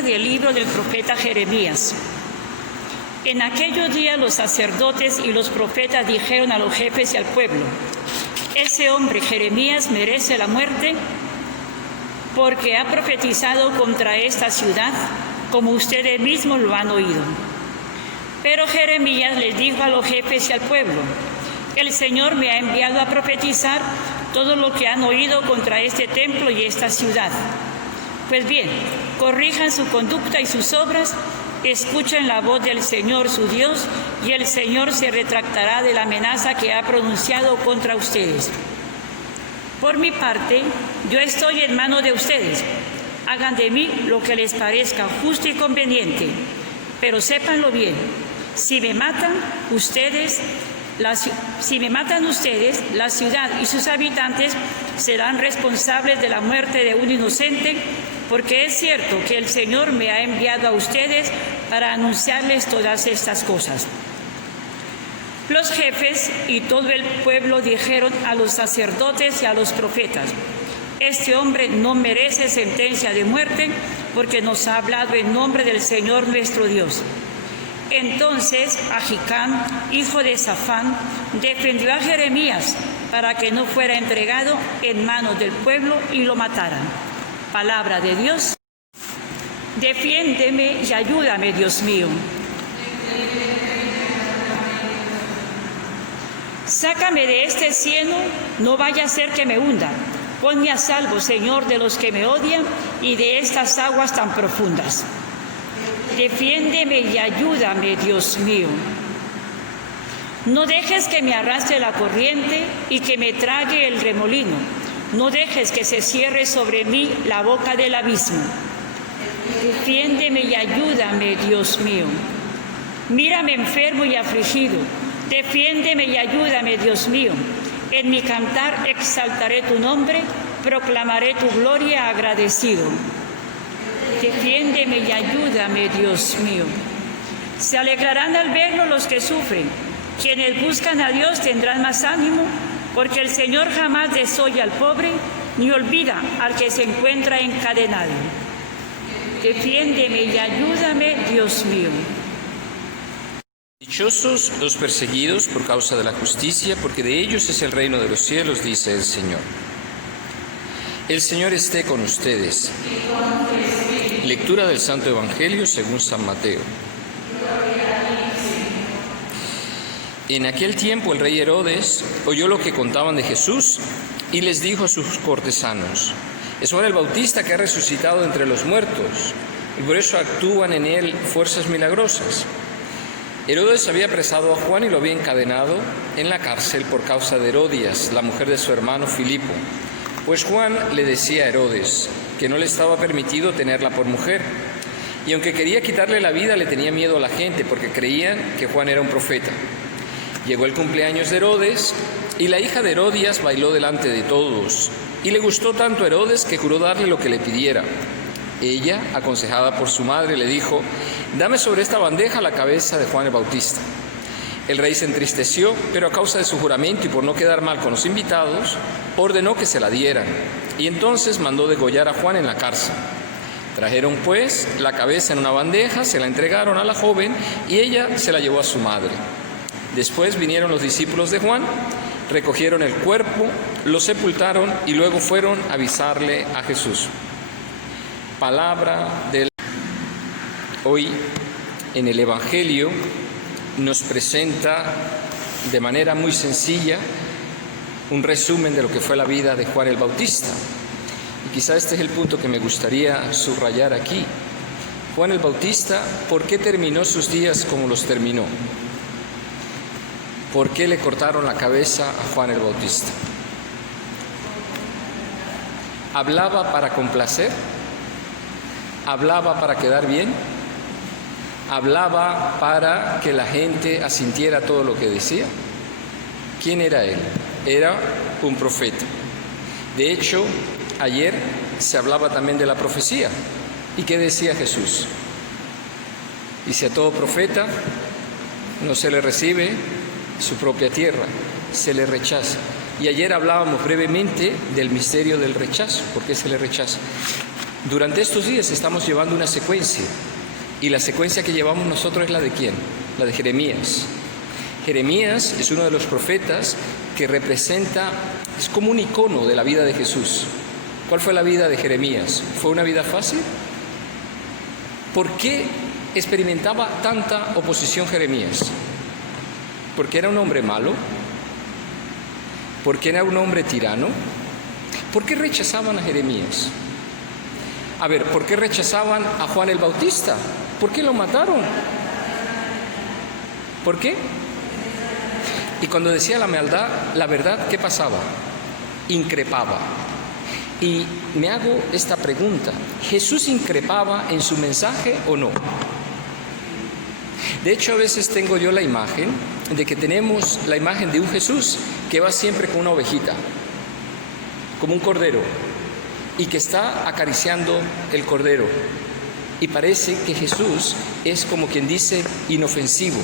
Lectura del libro del profeta Jeremías. En aquellos días los sacerdotes y los profetas dijeron a los jefes y al pueblo: ese hombre, Jeremías, merece la muerte porque ha profetizado contra esta ciudad, como ustedes mismos lo han oído. Pero Jeremías les dijo a los jefes y al pueblo: el Señor me ha enviado a profetizar todo lo que han oído contra este templo y esta ciudad. Pues bien, corrijan su conducta y sus obras, escuchen la voz del Señor su Dios, y el Señor se retractará de la amenaza que ha pronunciado contra ustedes. Por mi parte, yo estoy en manos de ustedes. Hagan de mí lo que les parezca justo y conveniente, pero sépanlo bien, si me matan ustedes, la ciudad y sus habitantes serán responsables de la muerte de un inocente, porque es cierto que el Señor me ha enviado a ustedes para anunciarles todas estas cosas. Los jefes y todo el pueblo dijeron a los sacerdotes y a los profetas: este hombre no merece sentencia de muerte, porque nos ha hablado en nombre del Señor nuestro Dios. Entonces Ahicam, hijo de Safán, defendió a Jeremías para que no fuera entregado en manos del pueblo y lo mataran. Palabra de Dios. Defiéndeme y ayúdame, Dios mío. Sácame de este cieno, no vaya a ser que me hunda. Ponme a salvo, Señor, de los que me odian y de estas aguas tan profundas. Defiéndeme y ayúdame, Dios mío. No dejes que me arrastre la corriente y que me trague el remolino. No dejes que se cierre sobre mí la boca del abismo. Defiéndeme y ayúdame, Dios mío. Mírame enfermo y afligido. Defiéndeme y ayúdame, Dios mío. En mi cantar exaltaré tu nombre, proclamaré tu gloria agradecido. Defiéndeme y ayúdame, Dios mío. Se alegrarán al verlo los que sufren. Quienes buscan a Dios tendrán más ánimo, porque el Señor jamás desoye al pobre, ni olvida al que se encuentra encadenado. Defiéndeme y ayúdame, Dios mío. Dichosos los perseguidos por causa de la justicia, porque de ellos es el reino de los cielos, dice el Señor. El Señor esté con ustedes. Lectura del Santo Evangelio según San Mateo. En aquel tiempo el rey Herodes oyó lo que contaban de Jesús y les dijo a sus cortesanos: es Juan el Bautista que ha resucitado entre los muertos, y por eso actúan en él fuerzas milagrosas. Herodes había apresado a Juan y lo había encadenado en la cárcel por causa de Herodías, la mujer de su hermano Filipo. Pues Juan le decía a Herodes que no le estaba permitido tenerla por mujer, y aunque quería quitarle la vida, le tenía miedo a la gente, porque creían que Juan era un profeta. Llegó el cumpleaños de Herodes, y la hija de Herodías bailó delante de todos, y le gustó tanto a Herodes que juró darle lo que le pidiera. Ella, aconsejada por su madre, le dijo: dame sobre esta bandeja la cabeza de Juan el Bautista. El rey se entristeció, pero a causa de su juramento y por no quedar mal con los invitados, ordenó que se la dieran, y entonces mandó degollar a Juan en la cárcel. Trajeron pues la cabeza en una bandeja, se la entregaron a la joven y ella se la llevó a su madre. Después vinieron los discípulos de Juan, recogieron el cuerpo, lo sepultaron y luego fueron a avisarle a Jesús. Palabra del... Hoy en el Evangelio nos presenta de manera muy sencilla un resumen de lo que fue la vida de Juan el Bautista. Y quizá este es el punto que me gustaría subrayar aquí. Juan el Bautista, ¿por qué terminó sus días como los terminó? ¿Por qué le cortaron la cabeza a Juan el Bautista? ¿Hablaba para complacer? ¿Hablaba para quedar bien? ¿Hablaba para que la gente asintiera todo lo que decía? ¿Quién era él? Era un profeta. De hecho, ayer se hablaba también de la profecía. ¿Y qué decía Jesús? Dice: a todo profeta no se le recibe su propia tierra, se le rechaza. Y ayer hablábamos brevemente del misterio del rechazo. ¿Por qué se le rechaza? Durante estos días estamos llevando una secuencia, y la secuencia que llevamos nosotros es la de ¿quién? La de Jeremías. Jeremías es uno de los profetas que representa, es como un icono de la vida de Jesús. ¿Cuál fue la vida de Jeremías? ¿Fue una vida fácil? ¿Por qué experimentaba tanta oposición Jeremías? ¿Porque era un hombre malo? ¿Porque era un hombre tirano? ¿Por qué rechazaban a Jeremías? A ver, ¿por qué rechazaban a Juan el Bautista? ¿Por qué lo mataron? ¿Por qué? Y cuando decía la verdad, ¿qué pasaba? Increpaba. Y me hago esta pregunta: ¿Jesús increpaba en su mensaje o no? De hecho, a veces tengo yo la imagen de que tenemos la imagen de un Jesús que va siempre con una ovejita, como un cordero, y que está acariciando el cordero. Y parece que Jesús es, como quien dice, inofensivo.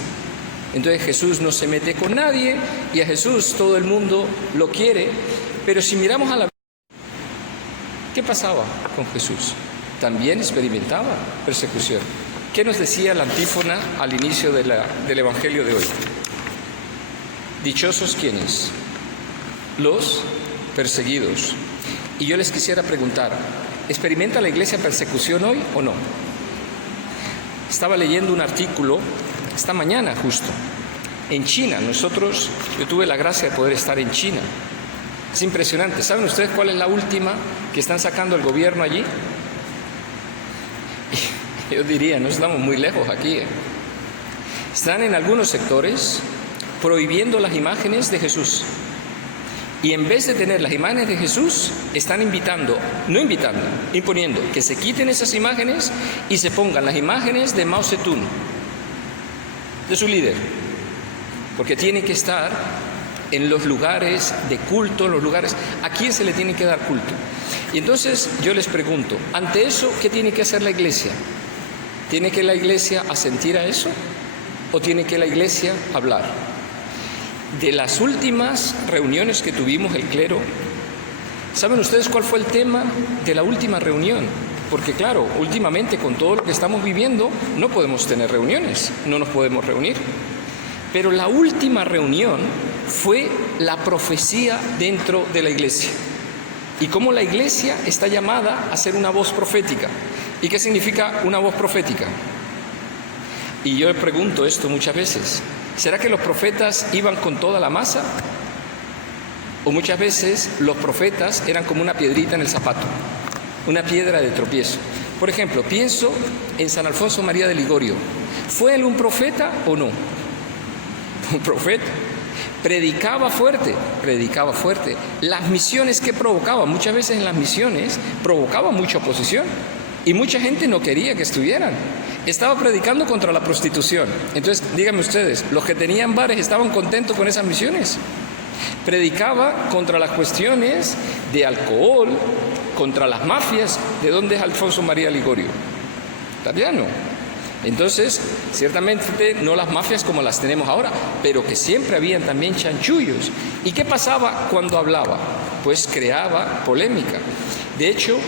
Entonces Jesús no se mete con nadie y a Jesús todo el mundo lo quiere. Pero si miramos a la... ¿Qué pasaba con Jesús? También experimentaba persecución. ¿Qué nos decía la antífona al inicio del Evangelio de hoy? Dichosos ¿quiénes? Los perseguidos. Y yo les quisiera preguntar, ¿experimenta la iglesia persecución hoy o no? Estaba leyendo un artículo esta mañana justo, en China. Yo tuve la gracia de poder estar en China. Es impresionante. ¿Saben ustedes cuál es la última que están sacando el gobierno allí? Yo diría, no estamos muy lejos aquí. Están en algunos sectores prohibiendo las imágenes de Jesús. Y en vez de tener las imágenes de Jesús, están imponiendo que se quiten esas imágenes y se pongan las imágenes de Mao Zedong, de su líder. Porque tiene que estar en los lugares de culto, en los lugares... ¿A quién se le tiene que dar culto? Y entonces yo les pregunto, ante eso, ¿qué tiene que hacer la iglesia? ¿Tiene que la iglesia asentir a eso? ¿O tiene que la iglesia hablar? De las últimas reuniones que tuvimos el clero, ¿saben ustedes cuál fue el tema de la última reunión? Porque claro, últimamente con todo lo que estamos viviendo no podemos tener reuniones, no nos podemos reunir. Pero la última reunión fue la profecía dentro de la iglesia. Y cómo la iglesia está llamada a ser una voz profética. ¿Y qué significa una voz profética? Y yo pregunto esto muchas veces. ¿Será que los profetas iban con toda la masa? O muchas veces los profetas eran como una piedrita en el zapato, una piedra de tropiezo. Por ejemplo, pienso en San Alfonso María de Ligorio. ¿Fue él un profeta o no? Un profeta. Predicaba fuerte. Las misiones que provocaba, muchas veces en las misiones provocaba mucha oposición y mucha gente no quería que estuvieran. Estaba predicando contra la prostitución. Entonces, díganme ustedes, ¿los que tenían bares estaban contentos con esas misiones? Predicaba contra las cuestiones de alcohol, contra las mafias. ¿De dónde es Alfonso María Ligorio? Italiano. Entonces, ciertamente no las mafias como las tenemos ahora, pero que siempre habían también chanchullos. ¿Y qué pasaba cuando hablaba? Pues creaba polémica. De hecho,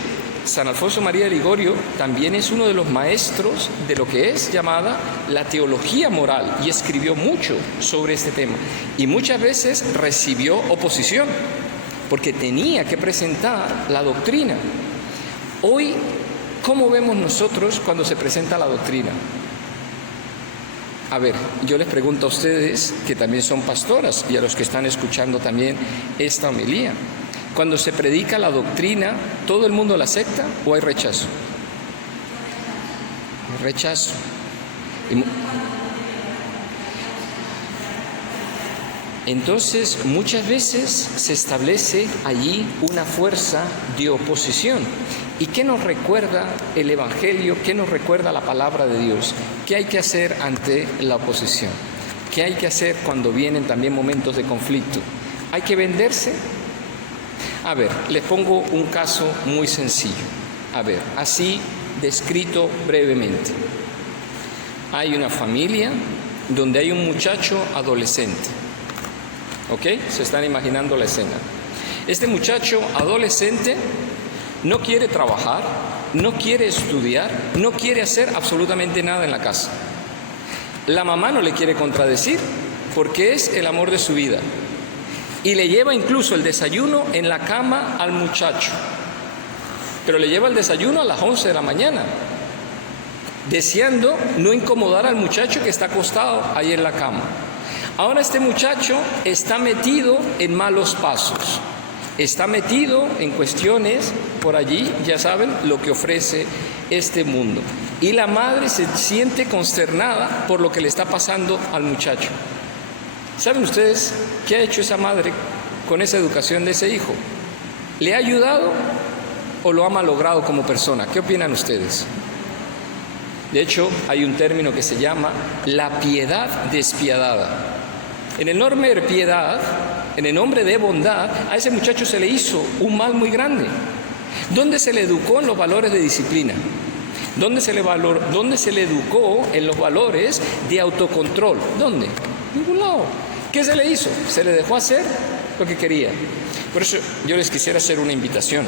San Alfonso María de Ligorio también es uno de los maestros de lo que es llamada la teología moral y escribió mucho sobre este tema. Y muchas veces recibió oposición porque tenía que presentar la doctrina. Hoy, ¿cómo vemos nosotros cuando se presenta la doctrina? A ver, yo les pregunto a ustedes que también son pastoras y a los que están escuchando también esta homilía. Cuando se predica la doctrina, ¿todo el mundo la acepta o hay rechazo? Rechazo. Entonces, muchas veces se establece allí una fuerza de oposición. ¿Y qué nos recuerda el Evangelio? ¿Qué nos recuerda la palabra de Dios? ¿Qué hay que hacer ante la oposición? ¿Qué hay que hacer cuando vienen también momentos de conflicto? ¿Hay que venderse? A ver, les pongo un caso muy sencillo. A ver, así descrito brevemente. Hay una familia donde hay un muchacho adolescente. ¿Ok? Se están imaginando la escena. Este muchacho adolescente no quiere trabajar, no quiere estudiar, no quiere hacer absolutamente nada en la casa. La mamá no le quiere contradecir porque es el amor de su vida. Y le lleva incluso el desayuno en la cama al muchacho. Pero le lleva el desayuno a las 11 de la mañana, deseando no incomodar al muchacho que está acostado ahí en la cama. Ahora este muchacho está metido en malos pasos, está metido en cuestiones por allí, ya saben, lo que ofrece este mundo. Y la madre se siente consternada por lo que le está pasando al muchacho. ¿Saben ustedes qué ha hecho esa madre con esa educación de ese hijo? ¿Le ha ayudado o lo ha malogrado como persona? ¿Qué opinan ustedes? De hecho, hay un término que se llama la piedad despiadada. En el nombre de piedad, en el nombre de bondad, a ese muchacho se le hizo un mal muy grande. ¿Dónde se le educó en los valores de disciplina? ¿Dónde se le educó en los valores de autocontrol? ¿Dónde? En ningún lado. ¿Qué se le hizo? Se le dejó hacer lo que quería. Por eso yo les quisiera hacer una invitación,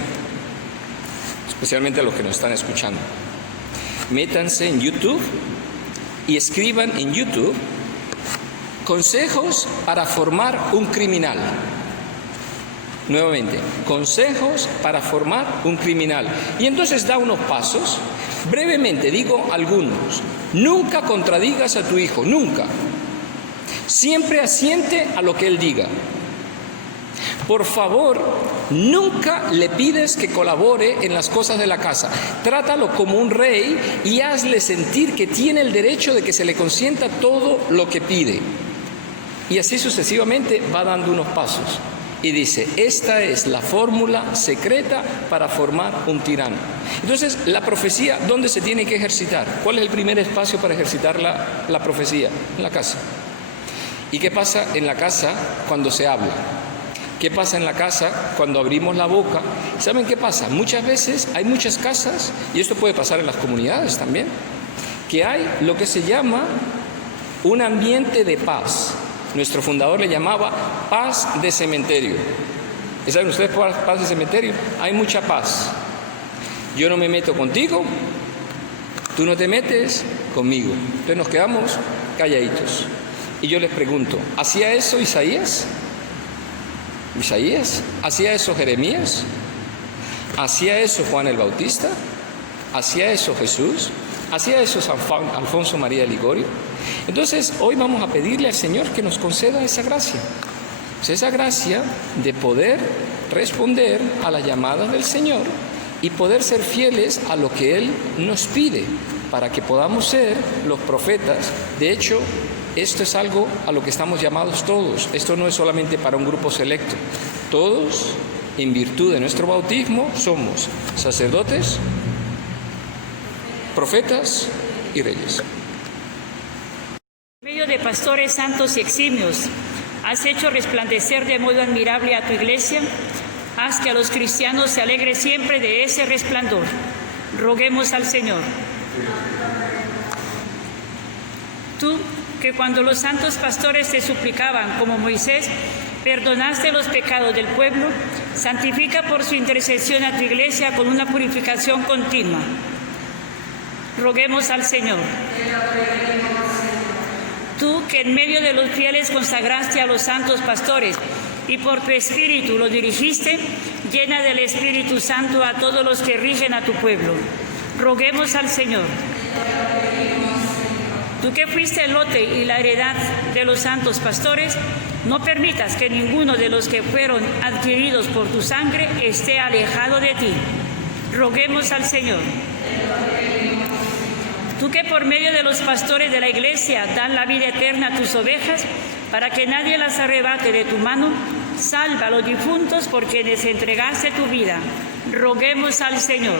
especialmente a los que nos están escuchando. Métanse en YouTube y escriban en YouTube consejos para formar un criminal. Nuevamente, consejos para formar un criminal. Y entonces da unos pasos. Brevemente digo algunos. Nunca contradigas a tu hijo, nunca. Siempre asiente a lo que él diga. Por favor, nunca le pides que colabore en las cosas de la casa. Trátalo como un rey y hazle sentir que tiene el derecho de que se le consienta todo lo que pide. Y así sucesivamente va dando unos pasos. Y dice, esta es la fórmula secreta para formar un tirano. Entonces, la profecía, ¿dónde se tiene que ejercitar? ¿Cuál es el primer espacio para ejercitar la profecía? En la casa. ¿Y qué pasa en la casa cuando se habla? ¿Qué pasa en la casa cuando abrimos la boca? ¿Saben qué pasa? Muchas veces hay muchas casas, y esto puede pasar en las comunidades también, que hay lo que se llama un ambiente de paz. Nuestro fundador le llamaba paz de cementerio. ¿Y saben ustedes paz de cementerio? Hay mucha paz. Yo no me meto contigo, tú no te metes conmigo. Entonces nos quedamos calladitos. Y yo les pregunto, ¿hacía eso Isaías? ¿Isaías? ¿Hacía eso Jeremías? ¿Hacía eso Juan el Bautista? ¿Hacía eso Jesús? ¿Hacía eso San Alfonso María de Ligorio? Entonces, hoy vamos a pedirle al Señor que nos conceda esa gracia. Pues esa gracia de poder responder a las llamadas del Señor y poder ser fieles a lo que Él nos pide para que podamos ser los profetas. De hecho, esto es algo a lo que estamos llamados todos. Esto no es solamente para un grupo selecto. Todos, en virtud de nuestro bautismo, somos sacerdotes, profetas y reyes. En medio de pastores santos y eximios, has hecho resplandecer de modo admirable a tu iglesia. Haz que a los cristianos se alegre siempre de ese resplandor. Roguemos al Señor. Tú, que cuando los santos pastores te suplicaban, como Moisés, perdonaste los pecados del pueblo, santifica por su intercesión a tu iglesia con una purificación continua. Roguemos al Señor. Tú, que en medio de los fieles consagraste a los santos pastores y por tu espíritu los dirigiste, llena del Espíritu Santo a todos los que rigen a tu pueblo. Roguemos al Señor. Tú, que fuiste el lote y la heredad de los santos pastores, no permitas que ninguno de los que fueron adquiridos por tu sangre esté alejado de ti. Roguemos al Señor. Tú, que por medio de los pastores de la iglesia dan la vida eterna a tus ovejas, para que nadie las arrebate de tu mano, salva a los difuntos por quienes entregaste tu vida. Roguemos al Señor.